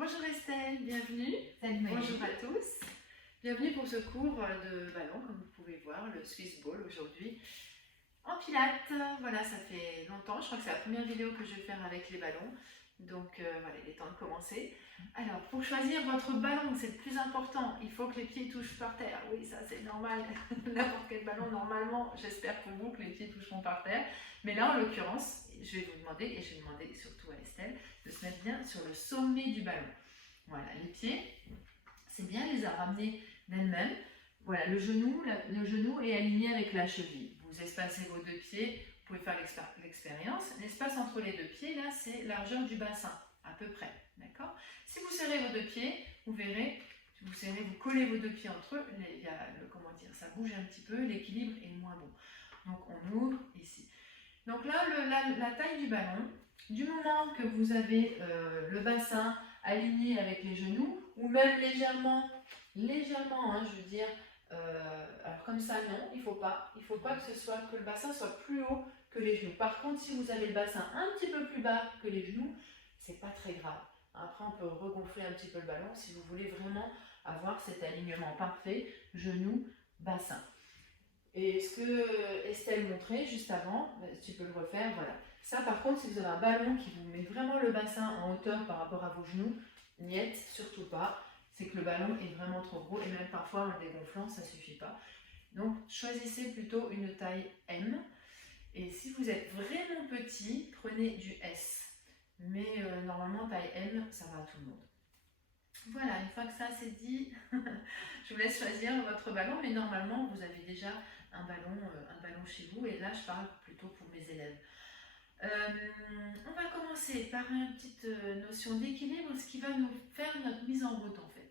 Bonjour Estelle, bienvenue. Salut Maëlie. Bonjour à tous. Bienvenue pour ce cours de ballon, comme vous pouvez voir, le Swiss Ball aujourd'hui. En pilates, voilà, ça fait longtemps, je crois que c'est la première vidéo que je vais faire avec les ballons. Donc voilà, il est temps de commencer. Alors, pour choisir votre ballon, c'est le plus important. Il faut que les pieds touchent par terre. Oui, ça c'est normal. N'importe quel ballon, normalement, j'espère pour vous que les pieds toucheront par terre. Mais là, en l'occurrence, je vais vous demander, et je vais demander surtout à Estelle, de se mettre bien sur le sommet du ballon. Voilà, les pieds, c'est bien les ramener d'elles-mêmes. Voilà, le genou est aligné avec la cheville. Vous espacez vos deux pieds, vous pouvez faire l'expérience. L'espace entre les deux pieds, là, c'est largeur du bassin, à peu près. D'accord? Si vous serrez vos deux pieds, vous verrez, vous collez vos deux pieds entre eux, il y a ça bouge un petit peu, l'équilibre est moins bon. Donc on ouvre ici. Donc là, la taille du ballon, du moment que vous avez le bassin aligné avec les genoux, ou même légèrement, hein, je veux dire, alors comme ça non, il faut pas que le bassin soit plus haut que les genoux. Par contre, si vous avez le bassin un petit peu plus bas que les genoux, c'est pas très grave. Après, on peut regonfler un petit peu le ballon si vous voulez vraiment avoir cet alignement parfait, genou, bassin. Et ce que Estelle montrait juste avant, tu peux le refaire, voilà. Ça par contre, si vous avez un ballon qui vous met vraiment le bassin en hauteur par rapport à vos genoux, niet, surtout pas, c'est que le ballon est vraiment trop gros et même parfois en le dégonflant, ça suffit pas. Donc choisissez plutôt une taille M et si vous êtes vraiment petit, prenez du S. Mais normalement taille M, ça va à tout le monde. Voilà, une fois que ça c'est dit, je vous laisse choisir votre ballon, mais normalement vous avez déjà un ballon chez vous, et là je parle plutôt pour mes élèves. On va commencer par une petite notion d'équilibre, ce qui va nous faire notre mise en route en fait.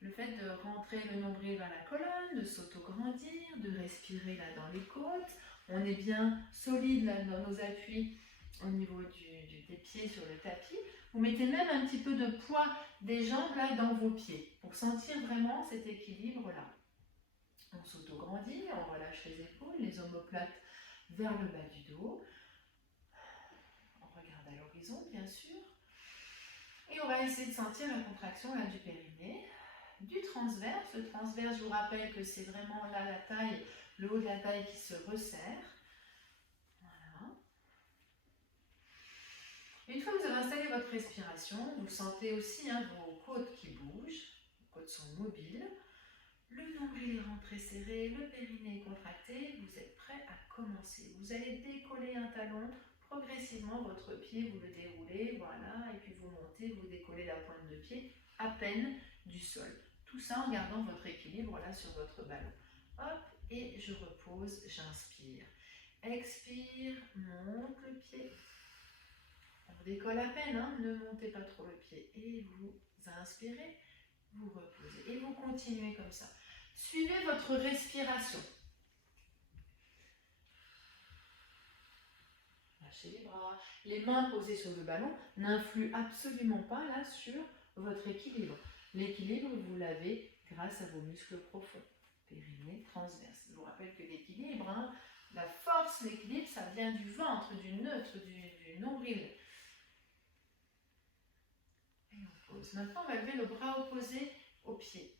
Le fait de rentrer le nombril vers la colonne, de s'auto-grandir, de respirer là dans les côtes. On est bien solide là dans nos appuis au niveau des pieds sur le tapis. Vous mettez même un petit peu de poids des jambes là dans vos pieds pour sentir vraiment cet équilibre là. On s'auto-grandit, on relâche les épaules, les omoplates vers le bas du dos. On regarde à l'horizon bien sûr. Et on va essayer de sentir la contraction là du périnée. Du transverse. Le transverse, je vous rappelle que c'est vraiment là la taille, le haut de la taille qui se resserre. Voilà. Une fois que vous avez installé votre respiration, vous sentez aussi vos côtes qui bougent, vos côtes sont mobiles, le nombril est rentré serré, le périnée est contracté, vous êtes prêt à commencer. Vous allez décoller un talon, progressivement votre pied, vous le déroulez, voilà, et puis vous montez, vous décollez la pointe de pied à peine du sol. Tout ça en gardant votre équilibre là sur votre ballon. Hop, et je repose, j'inspire. Expire, monte le pied. On décolle à peine, hein, ne montez pas trop le pied. Et vous inspirez, vous reposez. Et vous continuez comme ça. Suivez votre respiration. Lâchez les bras. Les mains posées sur le ballon n'influent absolument pas là sur votre équilibre. L'équilibre, vous l'avez grâce à vos muscles profonds, périnée, transverse. Je vous rappelle que l'équilibre, la force, l'équilibre, ça vient du ventre, du neutre, du nombril. Et on pose. Maintenant, on va lever le bras opposé au pied.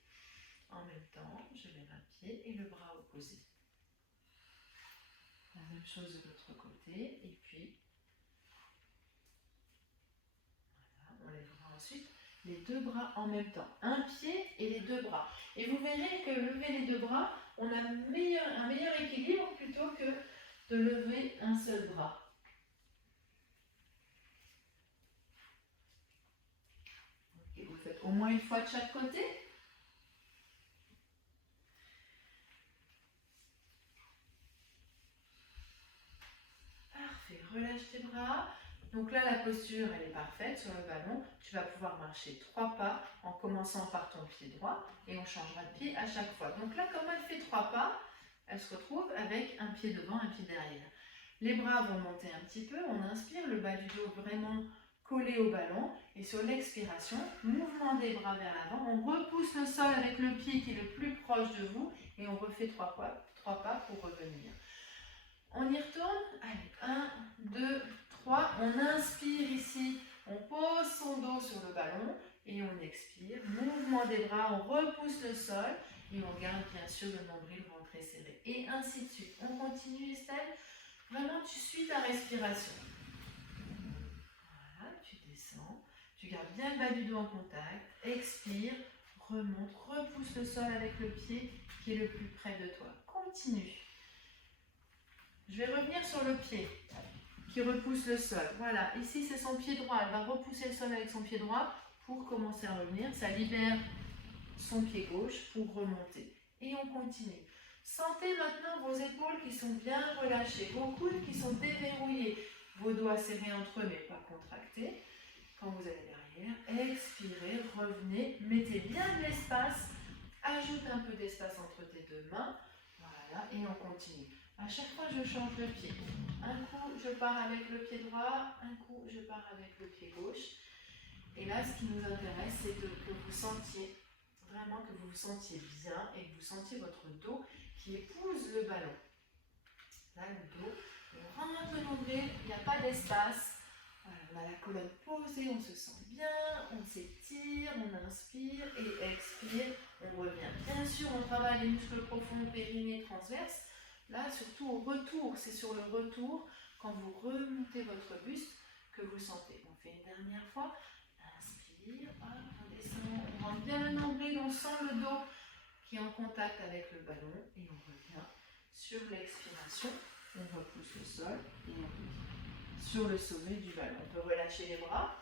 En même temps, je lève un pied et le bras opposé. La même chose de l'autre côté. Et puis, voilà, on lèvera ensuite les deux bras en même temps. Un pied et les deux bras. Et vous verrez que lever les deux bras, on a un meilleur équilibre plutôt que de lever un seul bras. Et vous faites au moins une fois de chaque côté. Parfait, relâche tes bras. Donc là, la posture, elle est parfaite sur le ballon. Tu vas pouvoir marcher 3 pas en commençant par ton pied droit et on changera de pied à chaque fois. Donc là, comme elle fait 3 pas, elle se retrouve avec un pied devant, un pied derrière. Les bras vont monter un petit peu, on inspire, le bas du dos vraiment collé au ballon et sur l'expiration, mouvement des bras vers l'avant, on repousse le sol avec le pied qui est le plus proche de vous et on refait 3 pas pour revenir. On y retourne, allez, 1, 2, 3, on inspire ici, on pose son dos sur le ballon et on expire. Mouvement des bras, on repousse le sol et on garde bien sûr le nombril rentré serré. Et ainsi de suite. On continue Estelle. Vraiment, tu suis ta respiration. Voilà, tu descends. Tu gardes bien le bas du dos en contact. Expire, remonte, repousse le sol avec le pied qui est le plus près de toi. Continue. Je vais revenir sur le pied qui repousse le sol. Voilà, ici c'est son pied droit. Elle va repousser le sol avec son pied droit pour commencer à revenir. Ça libère son pied gauche pour remonter. Et on continue. Sentez maintenant vos épaules qui sont bien relâchées, vos coudes qui sont déverrouillés, vos doigts serrés entre eux mais pas contractés. Quand vous allez derrière, expirez, revenez, mettez bien de l'espace, ajoute un peu d'espace entre tes deux mains. Voilà, et on continue. À chaque fois, je change de pied. Un coup, je pars avec le pied droit, un coup, je pars avec le pied gauche. Et là, ce qui nous intéresse, c'est que vous sentiez, vraiment que vous vous sentiez bien et que vous sentiez votre dos qui épouse le ballon. Là, le dos, on rentre le nombril, il n'y a pas d'espace. Voilà, on a la colonne posée, on se sent bien, on s'étire, on inspire et expire, on revient. Bien sûr, on travaille les muscles profonds, périnée, transverse. Là, surtout au retour, c'est sur le retour, quand vous remontez votre buste, que vous sentez. On fait une dernière fois. Inspire, hop, on descend, on rentre bien le nombril, on sent le dos qui est en contact avec le ballon et on revient. Sur l'expiration, on repousse le sol et on revient sur le sommet du ballon. On peut relâcher les bras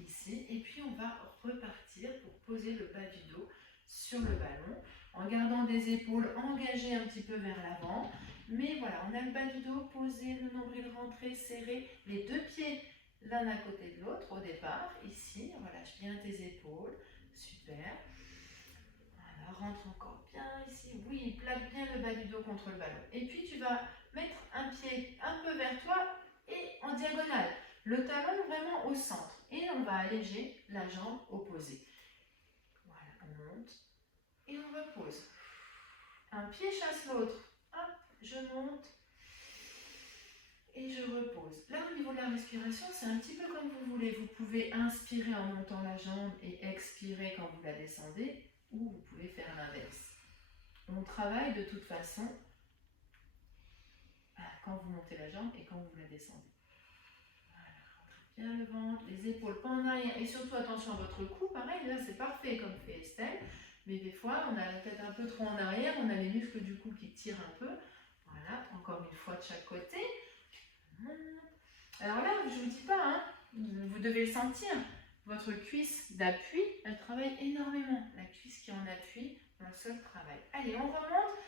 ici et puis on va repartir pour poser le bas du dos sur le ballon en gardant des épaules engagées un petit peu vers l'avant. Mais voilà, on a le bas du dos posé, le nombril rentré, serré, les deux pieds l'un à côté de l'autre au départ. Ici, relâche bien tes épaules, super. Voilà, rentre encore bien ici. Oui, plaque bien le bas du dos contre le ballon. Et puis tu vas mettre un pied un peu vers toi et en diagonale. Le talon vraiment au centre. Et on va alléger la jambe opposée. Voilà, on monte et on repose. Un pied chasse l'autre. Hop, je monte et je repose. Là, au niveau de la respiration, c'est un petit peu comme vous voulez. Vous pouvez inspirer en montant la jambe et expirer quand vous la descendez, ou vous pouvez faire l'inverse. On travaille de toute façon quand vous montez la jambe et quand vous la descendez. Voilà, rentrez bien le ventre, les épaules pas en arrière, et surtout attention à votre cou. Pareil, là c'est parfait comme fait Estelle, mais des fois on a la tête un peu trop en arrière, on a les muscles du cou qui tirent un peu. Voilà, encore une fois de chaque côté. Alors là, je ne vous dis pas, hein, vous devez le sentir, votre cuisse d'appui, elle travaille énormément. La cuisse qui est en appui dans le sol travaille. Allez, on remonte,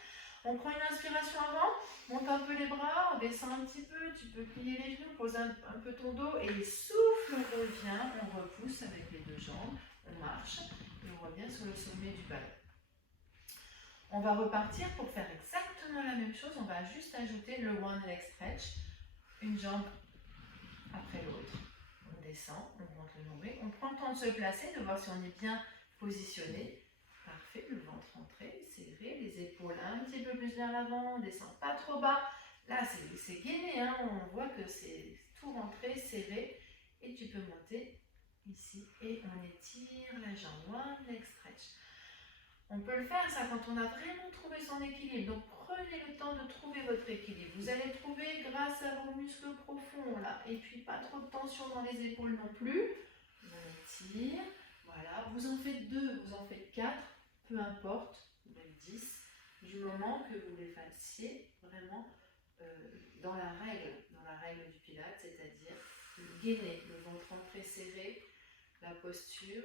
on prend une inspiration avant, monte un peu les bras, on descend un petit peu, tu peux plier les genoux, pose un peu ton dos et souffle, on revient, on repousse avec les deux jambes, on marche et on revient sur le sommet du ballon. On va repartir pour faire exactement la même chose, on va juste ajouter le one leg stretch, une jambe après l'autre. On descend, on monte le nombril, on prend le temps de se placer, de voir si on est bien positionné. Parfait, le ventre rentré, serré, les épaules un petit peu plus vers l'avant, on ne descend pas trop bas. Là, c'est gainé, hein, on voit que c'est tout rentré, serré. Et tu peux monter ici et on étire la jambe, one leg stretch. On peut le faire ça quand on a vraiment trouvé son équilibre. Donc prenez le temps de trouver votre équilibre. Vous allez trouver grâce à vos muscles profonds là. Et puis pas trop de tension dans les épaules non plus. On étire. Voilà. Vous en faites 2, vous en faites 4. Peu importe. Même 10. Du moment que vous les fassiez vraiment dans la règle du Pilates. C'est-à-dire gainer le ventre rentré serré. La posture.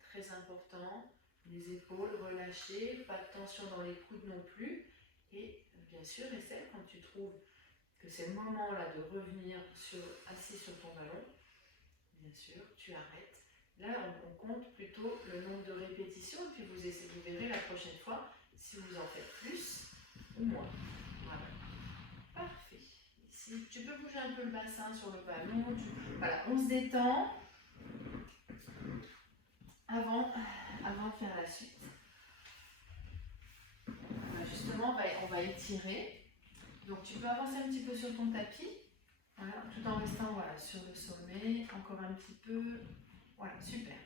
Très important. Les épaules relâchées, pas de tension dans les coudes non plus. Et bien sûr, Estelle, quand tu trouves que c'est le moment là de revenir assis sur ton ballon, bien sûr, tu arrêtes. Là, on compte plutôt le nombre de répétitions et puis vous verrez la prochaine fois si vous en faites plus ou moins. Voilà. Parfait. Ici, tu peux bouger un peu le bassin sur le ballon. Voilà, on se détend avant de faire la suite. Justement, on va étirer. Donc tu peux avancer un petit peu sur ton tapis, voilà, tout en restant voilà, sur le sommet, encore un petit peu. Voilà, super.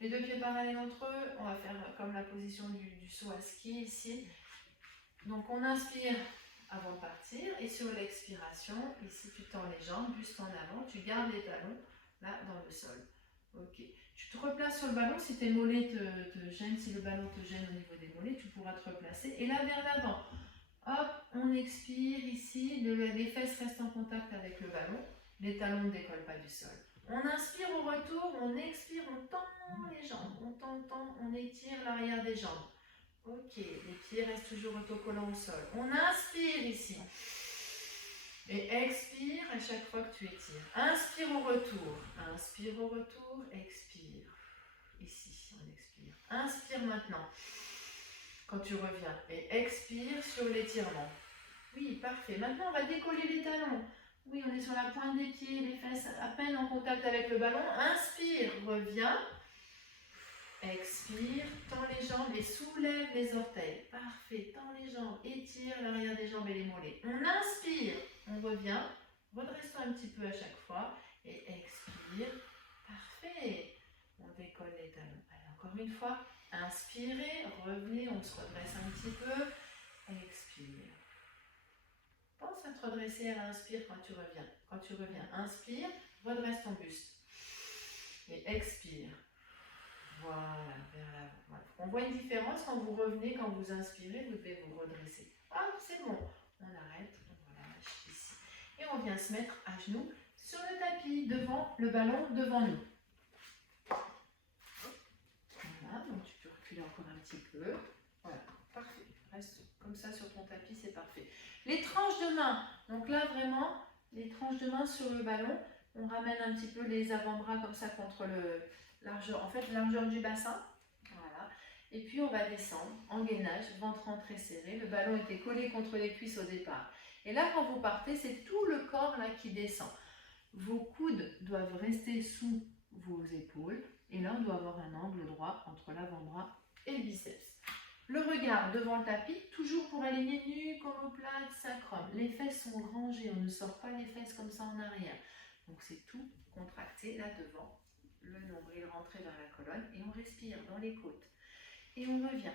Les deux pieds parallèles entre eux, on va faire comme la position du saut à ski ici. Donc on inspire avant de partir et sur l'expiration, ici tu tends les jambes, buste en avant, tu gardes les talons là dans le sol. Ok, tu te replaces sur le ballon, si tes mollets te gênent, si le ballon te gêne au niveau des mollets, tu pourras te replacer et là vers l'avant. Hop, on expire ici, les fesses restent en contact avec le ballon, les talons ne décollent pas du sol. On inspire au retour, on expire, on tend les jambes, on tend, on étire l'arrière des jambes. Ok, les pieds restent toujours autocollants au sol. On inspire ici. Et expire à chaque fois que tu étires. Inspire au retour. Inspire au retour, expire. Ici, on expire. Inspire maintenant. Quand tu reviens. Et expire sur l'étirement. Oui, parfait. Maintenant, on va décoller les talons. Oui, on est sur la pointe des pieds, les fesses à peine en contact avec le ballon. Inspire, reviens. Expire, tends les jambes et soulève les orteils. Parfait, tends les jambes, étire l'arrière des jambes et les mollets. On inspire, on revient, redresse-toi un petit peu à chaque fois et expire. Parfait, on décolle les talons. Allez, encore une fois, inspirez, revenez, on se redresse un petit peu. Expire. Pense à te redresser à l'inspire quand tu reviens. Quand tu reviens, inspire, redresse ton buste. Et expire. Voilà, vers l'avant. Voilà. On voit une différence quand vous revenez, quand vous inspirez, vous devez vous redresser. Ah, c'est bon. On arrête, on relâche ici. Et on vient se mettre à genoux sur le tapis, devant le ballon, devant nous. Voilà, donc tu peux reculer encore un petit peu. Voilà, parfait. Reste comme ça sur ton tapis, c'est parfait. Les tranches de main. Donc là, vraiment, les tranches de main sur le ballon. On ramène un petit peu les avant-bras comme ça contre le largeur, en fait, largeur du bassin. Voilà. Et puis on va descendre en gainage, ventre très serré. Le ballon était collé contre les cuisses au départ. Et là, quand vous partez, c'est tout le corps là qui descend. Vos coudes doivent rester sous vos épaules. Et là, on doit avoir un angle droit entre l'avant-bras et le biceps. Le regard devant le tapis, toujours pour aligner nuque, omoplate, sacrum. Les fesses sont rangées, on ne sort pas les fesses comme ça en arrière. Donc c'est tout contracté là devant, le nombril rentré vers la colonne et on respire dans les côtes. Et on revient.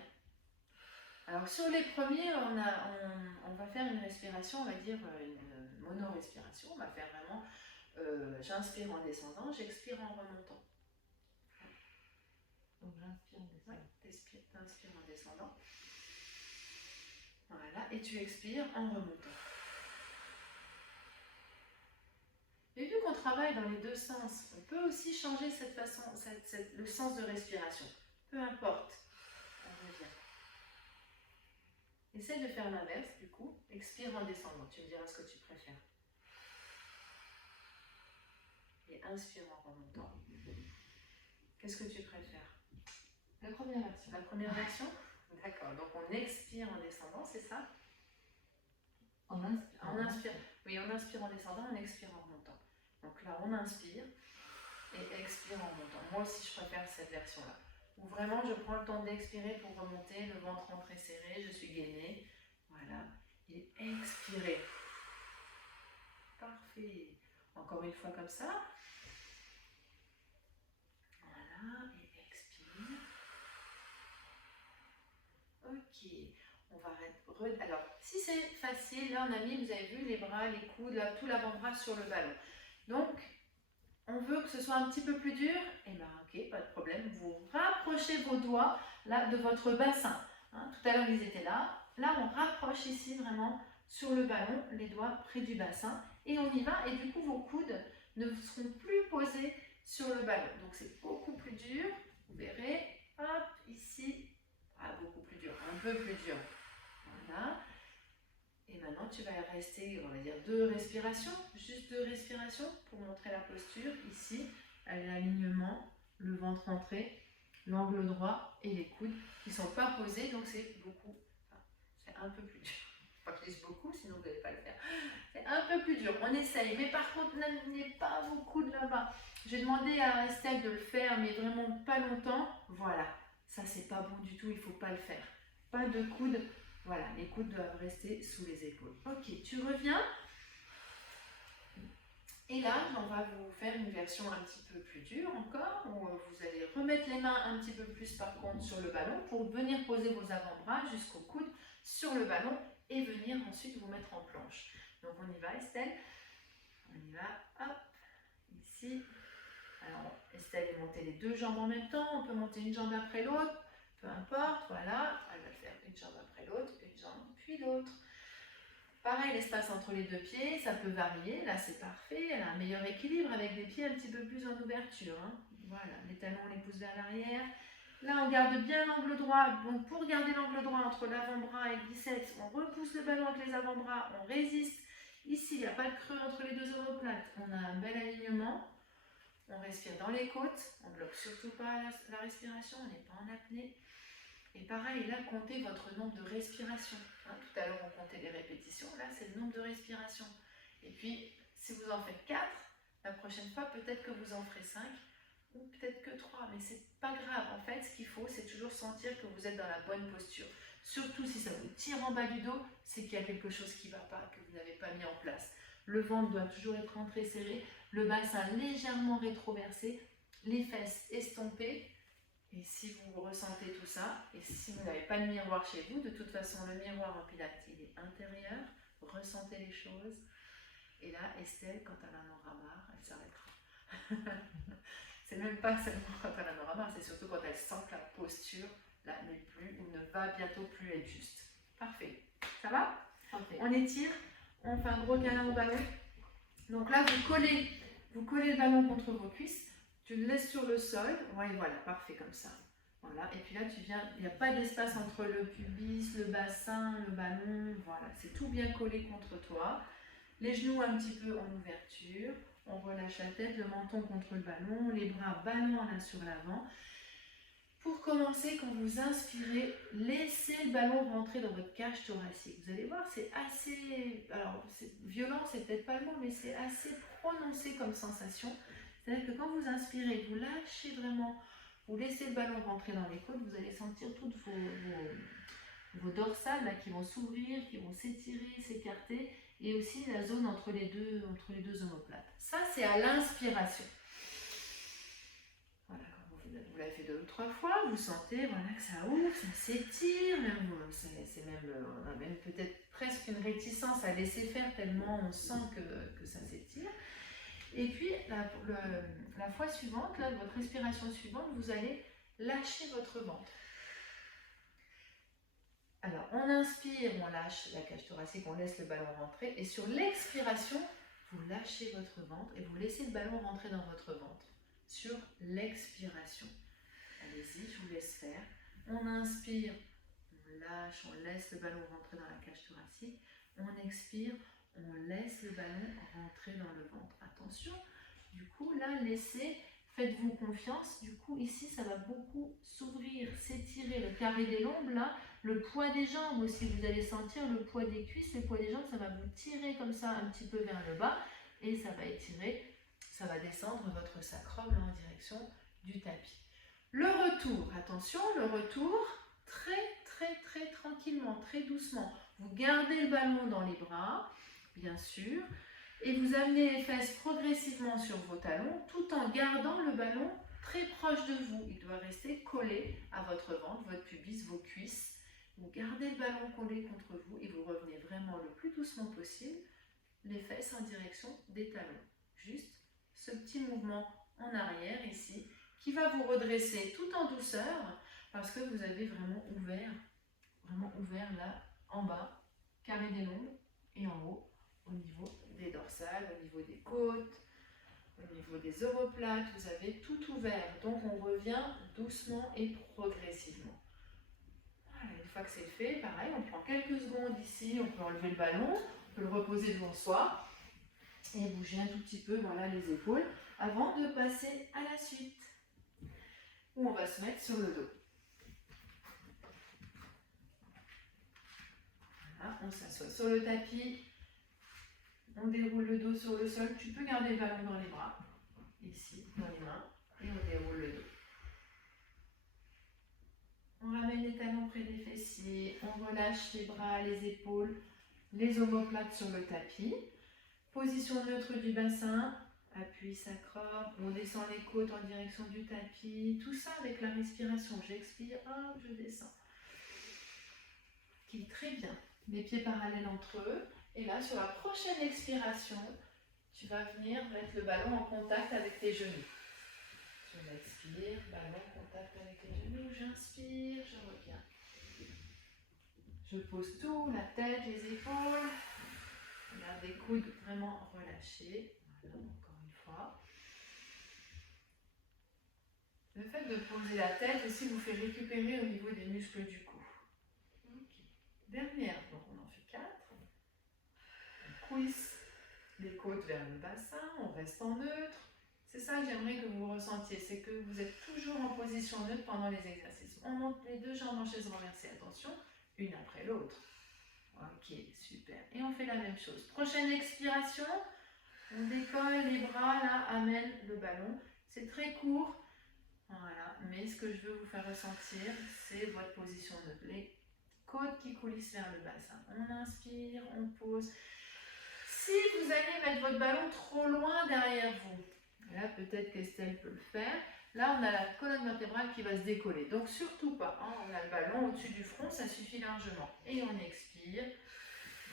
Alors sur les premiers, on va faire une respiration, on va dire une mono-respiration. On va faire vraiment, j'inspire en descendant, j'expire en remontant. Donc j'inspire en descendant. Ouais, t'inspires en descendant. Voilà, et tu expires en remontant. Et vu qu'on travaille dans les deux sens, on peut aussi changer cette façon, le sens de respiration. Peu importe. On revient. Essaye de faire l'inverse, du coup. Expire en descendant. Tu me diras ce que tu préfères. Et inspire en remontant. Qu'est-ce que tu préfères? La première version. La première version? D'accord. Donc on expire en descendant, c'est ça? On inspire. On inspire. Oui, on inspire en descendant, on expire en remontant. Donc là, on inspire et expire en remontant. Moi aussi, je préfère cette version-là. Où vraiment, je prends le temps d'expirer pour remonter, le ventre très serré, je suis gainée. Voilà. Et expirer. Parfait. Encore une fois comme ça. Voilà. Et expire. Ok. On va arrêter. Alors, si c'est facile, là on a mis, vous avez vu, les bras, les coudes, là, tout l'avant-bras sur le ballon. Donc, on veut que ce soit un petit peu plus dur. Et bien, ok, pas de problème. Vous rapprochez vos doigts là de votre bassin. Hein, tout à l'heure, ils étaient là. Là, on rapproche ici vraiment sur le ballon, les doigts près du bassin. Et on y va. Et du coup, vos coudes ne seront plus posés sur le ballon. Donc, c'est beaucoup plus dur. Vous verrez. Hop, ici. Ah, beaucoup plus dur. Un peu plus dur. Voilà. Et maintenant, tu vas rester, on va dire, 2 respirations, juste 2 respirations pour montrer la posture. Ici, l'alignement, le ventre rentré, l'angle droit et les coudes qui ne sont pas posés. Donc, c'est beaucoup, enfin, c'est un peu plus dur. Pas que je dise beaucoup, sinon vous n'allez pas le faire. C'est un peu plus dur. On essaye. Mais par contre, n'amenez pas vos coudes là-bas. J'ai demandé à Estelle de le faire, mais vraiment pas longtemps. Voilà. Ça, c'est pas bon du tout. Il ne faut pas le faire. Pas de coudes. Voilà, les coudes doivent rester sous les épaules. Ok, tu reviens. Et là, on va vous faire une version un petit peu plus dure encore, où vous allez remettre les mains un petit peu plus par contre sur le ballon pour venir poser vos avant-bras jusqu'au coude sur le ballon et venir ensuite vous mettre en planche. Donc on y va Estelle, on y va, hop, ici. Alors Estelle est montée les deux jambes en même temps, on peut monter une jambe après l'autre, peu importe, voilà, elle va faire une jambe après l'autre, une jambe puis l'autre. Pareil, l'espace entre les deux pieds, ça peut varier. Là, c'est parfait. Elle a un meilleur équilibre avec des pieds un petit peu plus en ouverture. Hein. Voilà, les talons, on les pousse vers l'arrière. Là, on garde bien l'angle droit. Donc, pour garder l'angle droit entre l'avant-bras et le biceps, on repousse le ballon avec les avant-bras, on résiste. Ici, il n'y a pas de creux entre les deux omoplates. On a un bel alignement. On respire dans les côtes. On ne bloque surtout pas la respiration. On n'est pas en apnée. Et pareil, là, comptez votre nombre de respirations. Hein, tout à l'heure, on comptait les répétitions. Là, c'est le nombre de respirations. Et puis, si vous en faites 4, la prochaine fois, peut-être que vous en ferez 5 ou peut-être que 3. Mais c'est pas grave. En fait, ce qu'il faut, c'est toujours sentir que vous êtes dans la bonne posture. Surtout si ça vous tire en bas du dos, c'est qu'il y a quelque chose qui ne va pas, que vous n'avez pas mis en place. Le ventre doit toujours être rentré serré, le bassin légèrement rétroversé, les fesses estompées. Et si vous ressentez tout ça, et si vous n'avez pas de miroir chez vous, de toute façon, le miroir en pilates, il est intérieur. Ressentez les choses. Et là, Estelle, quand elle en aura marre, elle s'arrêtera. C'est même pas seulement quand elle en aura marre, c'est surtout quand elle sent que la posture, là, n'est plus ou ne va bientôt plus être juste. Parfait. Ça va? Parfait. On étire, on fait un gros câlin au ballon. Donc là, vous collez le ballon contre vos cuisses. Tu le laisses sur le sol, ouais, voilà, parfait comme ça. Voilà, et puis là, tu viens, il n'y a pas d'espace entre le pubis, le bassin, le ballon, voilà, c'est tout bien collé contre toi. Les genoux un petit peu en ouverture, on relâche la tête, le menton contre le ballon, les bras ballants l'un sur l'avant. Pour commencer, quand vous inspirez, laissez le ballon rentrer dans votre cage thoracique. Vous allez voir, c'est assez, alors c'est violent, c'est peut-être pas le mot, mais c'est assez prononcé comme sensation. C'est-à-dire que quand vous inspirez, vous lâchez vraiment, vous laissez le ballon rentrer dans les côtes, vous allez sentir toutes vos dorsales là, qui vont s'ouvrir, qui vont s'étirer, s'écarter, et aussi la zone entre les deux omoplates. Ça, c'est à l'inspiration. Voilà, quand vous l'avez fait 2 ou 3 fois, vous sentez voilà, que ça ouvre, ça s'étire, on a même peut-être presque une réticence à laisser faire tellement on sent que ça s'étire. Et puis, la fois suivante, là, votre respiration suivante, vous allez lâcher votre ventre. Alors, on inspire, on lâche la cage thoracique, on laisse le ballon rentrer. Et sur l'expiration, vous lâchez votre ventre et vous laissez le ballon rentrer dans votre ventre. Sur l'expiration. Allez-y, je vous laisse faire. On inspire, on lâche, on laisse le ballon rentrer dans la cage thoracique. On expire, on laisse le ballon rentrer dans le ventre. Attention, du coup là, faites-vous confiance. Du coup ici, ça va beaucoup s'ouvrir, s'étirer. Le carré des lombes là, le poids des jambes aussi, vous allez sentir le poids des cuisses, le poids des jambes, ça va vous tirer comme ça un petit peu vers le bas et ça va étirer, ça va descendre votre sacrum là, en direction du tapis. Le retour, attention, le retour, très tranquillement, très doucement. Vous gardez le ballon dans les bras, bien sûr, et vous amenez les fesses progressivement sur vos talons, tout en gardant le ballon très proche de vous. Il doit rester collé à votre ventre, votre pubis, vos cuisses. Vous gardez le ballon collé contre vous et vous revenez vraiment le plus doucement possible, les fesses en direction des talons. Juste ce petit mouvement en arrière ici, qui va vous redresser tout en douceur, parce que vous avez vraiment ouvert là, en bas, carré des lombes, et en haut, au niveau des dorsales, au niveau des côtes, au niveau des omoplates, vous avez tout ouvert. Donc on revient doucement et progressivement. Voilà, une fois que c'est fait, pareil, on prend quelques secondes ici, on peut enlever le ballon, on peut le reposer devant soi, et bouger un tout petit peu, voilà, les épaules, avant de passer à la suite, où on va se mettre sur le dos. Voilà, on s'assoit sur le tapis, on déroule le dos sur le sol. Tu peux garder le ballon dans les bras, ici, dans les mains, et on déroule le dos. On ramène les talons près des fessiers, on relâche les bras, les épaules, les omoplates sur le tapis. Position neutre du bassin, appui sacrum, on descend les côtes en direction du tapis, tout ça avec la respiration. J'expire, hop, je descends. Ok, très bien. Les pieds parallèles entre eux. Et là, sur la prochaine expiration, tu vas venir mettre le ballon en contact avec tes genoux. Je m'expire, ballon en contact avec les genoux, j'inspire, je reviens. Je pose tout, la tête, les épaules. Regarde les coudes vraiment relâchés. Voilà, encore une fois. Le fait de poser la tête aussi vous fait récupérer au niveau des muscles du cou. Okay. Dernière, donc on en fait 4. On coulisse les côtes vers le bassin, on reste en neutre. C'est ça que j'aimerais que vous ressentiez, c'est que vous êtes toujours en position neutre pendant les exercices. On monte les deux jambes en chaise renversée, attention, une après l'autre. Ok, super. Et on fait la même chose. Prochaine expiration, on décolle les bras, là, amène le ballon. C'est très court, voilà. Mais ce que je veux vous faire ressentir, c'est votre position neutre. Les côtes qui coulissent vers le bassin. On inspire, on pose. Si vous allez mettre votre ballon trop loin derrière vous, là peut-être qu'Estelle peut le faire, là on a la colonne vertébrale qui va se décoller, donc surtout pas, hein. On a le ballon au-dessus du front, ça suffit largement, et on expire,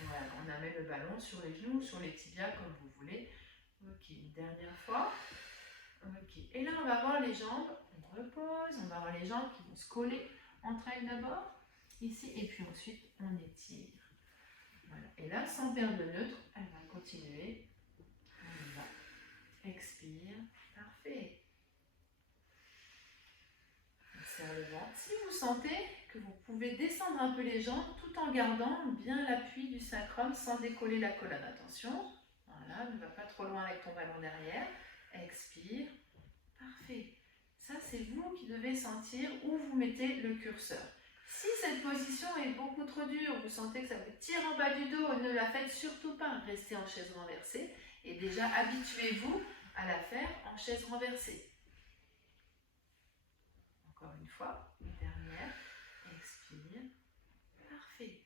voilà, on amène le ballon sur les genoux, sur les tibias comme vous voulez. Ok, une dernière fois, ok, et là on va voir les jambes, on repose, on va voir les jambes qui vont se coller entre elles d'abord, ici, et puis ensuite on étire. Voilà. Et là, sans perdre le neutre, elle va continuer. On y va. Expire. Parfait. On serre le ventre. Si vous sentez que vous pouvez descendre un peu les jambes tout en gardant bien l'appui du sacrum sans décoller la colonne. Attention. Voilà, ne va pas trop loin avec ton ballon derrière. Expire. Parfait. Ça, c'est vous qui devez sentir où vous mettez le curseur. Si cette position est beaucoup trop dure, vous sentez que ça vous tire en bas du dos, ne la faites surtout pas. Restez en chaise renversée et déjà habituez-vous à la faire en chaise renversée. Encore une fois, une dernière. Expire. Parfait.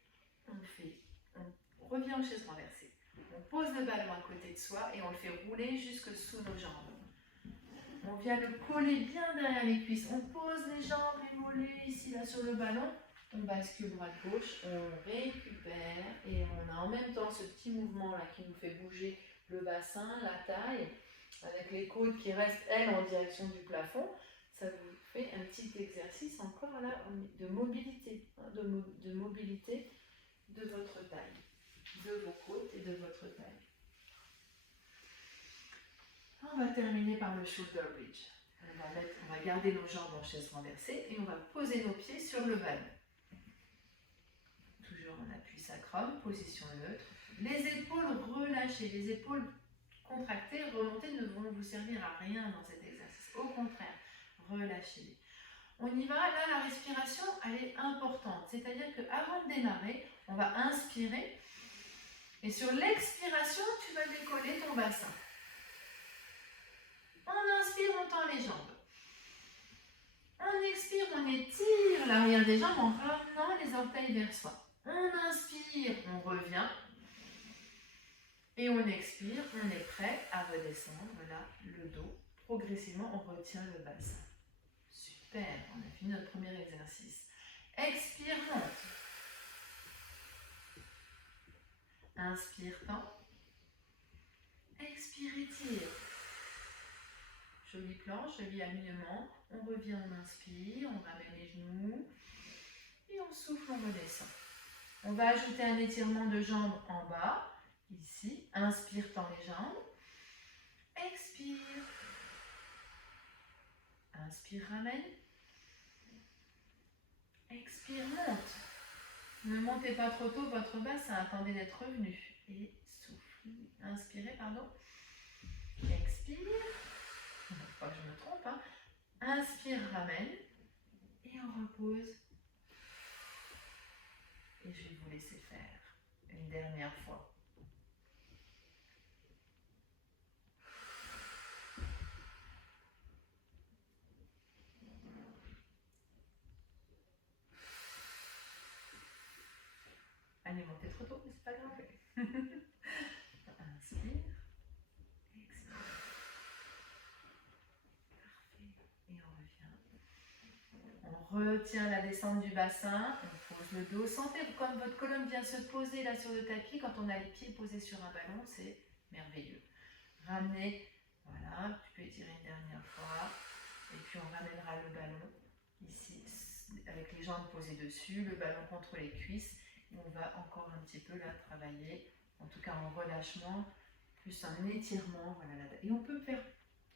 On revient en chaise renversée. On pose le ballon à côté de soi et on le fait rouler jusque sous nos jambes. On vient le coller bien derrière les cuisses. On pose les jambes, les mollets ici, là, sur le ballon. On bascule droite-gauche, on récupère et on a en même temps ce petit mouvement-là qui nous fait bouger le bassin, la taille, avec les côtes qui restent, elles, en direction du plafond. Ça vous fait un petit exercice encore là de mobilité, de mobilité de votre taille, de vos côtes et de votre taille. On va terminer par le shoulder bridge. On va garder nos jambes en chaise renversée et on va poser nos pieds sur le ballon. Toujours en appui sacrum, position neutre. Les épaules relâchées, les épaules contractées, remontées ne vont vous servir à rien dans cet exercice. Au contraire, relâchez-les. On y va, là la respiration elle est importante. C'est-à-dire qu'avant de démarrer, on va inspirer et sur l'expiration, tu vas décoller ton bassin. On inspire, on tend les jambes. On expire, on étire l'arrière des jambes en ramenant les orteils vers soi. On inspire, on revient. Et on expire, on est prêt à redescendre là, le dos. Progressivement, on retient le bassin. Super, on a fini notre premier exercice. Expire, monte. Inspire, tend. Expire, étire. Joli planche, joli alignement. On revient, on inspire, on ramène les genoux. Et on souffle, on redescend. On va ajouter un étirement de jambes en bas. Ici, inspire, tend les jambes. Expire. Inspire, ramène. Expire, monte. Ne montez pas trop tôt votre bassin, attendez d'être revenu. Et souffle. Inspirez, pardon. Expire. Il ne faut pas que je me trompe. Hein. Inspire, ramène. Et on repose. Et je vais vous laisser faire une dernière fois. Allez, montez trop tôt, mais c'est pas grave. Inspire. Expire. Parfait. Et on revient. On retient la descente du bassin. On pose le dos. Sentez comme votre colonne vient se poser là sur le tapis. Quand on a les pieds posés sur un ballon, c'est merveilleux. Ramenez. Voilà. Tu peux étirer une dernière fois. Et puis on ramènera le ballon ici avec les jambes posées dessus, le ballon contre les cuisses. Et on va encore un petit peu là travailler, en tout cas en relâchement, plus un étirement. Voilà, et on peut faire,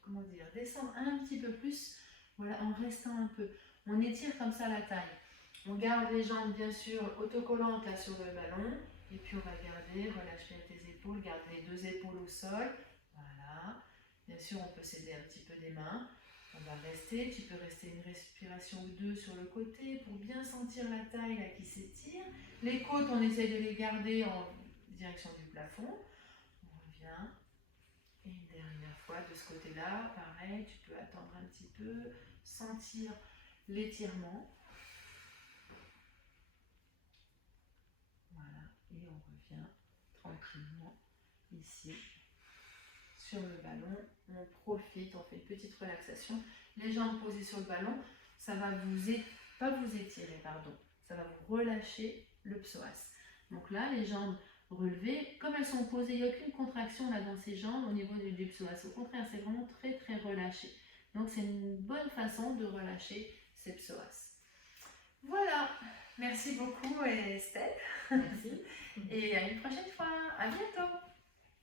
comment dire, descendre un petit peu plus, voilà, en restant un peu. On étire comme ça la taille. On garde les jambes bien sûr autocollantes là sur le ballon. Et puis on va garder, relâche bien tes épaules, garde les deux épaules au sol. Voilà. Bien sûr, on peut s'aider un petit peu des mains. On va rester, tu peux rester une respiration ou deux sur le côté pour bien sentir la taille là, qui s'étire. Les côtes, on essaie de les garder en direction du plafond. On revient. Et une dernière fois de ce côté-là, pareil, tu peux attendre un petit peu, sentir l'étirement. Voilà, et on revient tranquillement ici. Sur le ballon, on profite, on fait une petite relaxation. Les jambes posées sur le ballon, ça va pas vous étirer, pardon. Ça va vous relâcher le psoas. Donc là, les jambes relevées, comme elles sont posées, il n'y a aucune contraction là dans ces jambes au niveau du psoas. Au contraire, c'est vraiment très très relâché. Donc c'est une bonne façon de relâcher ces psoas. Voilà, merci beaucoup Estelle. Merci. Et à une prochaine fois. À bientôt.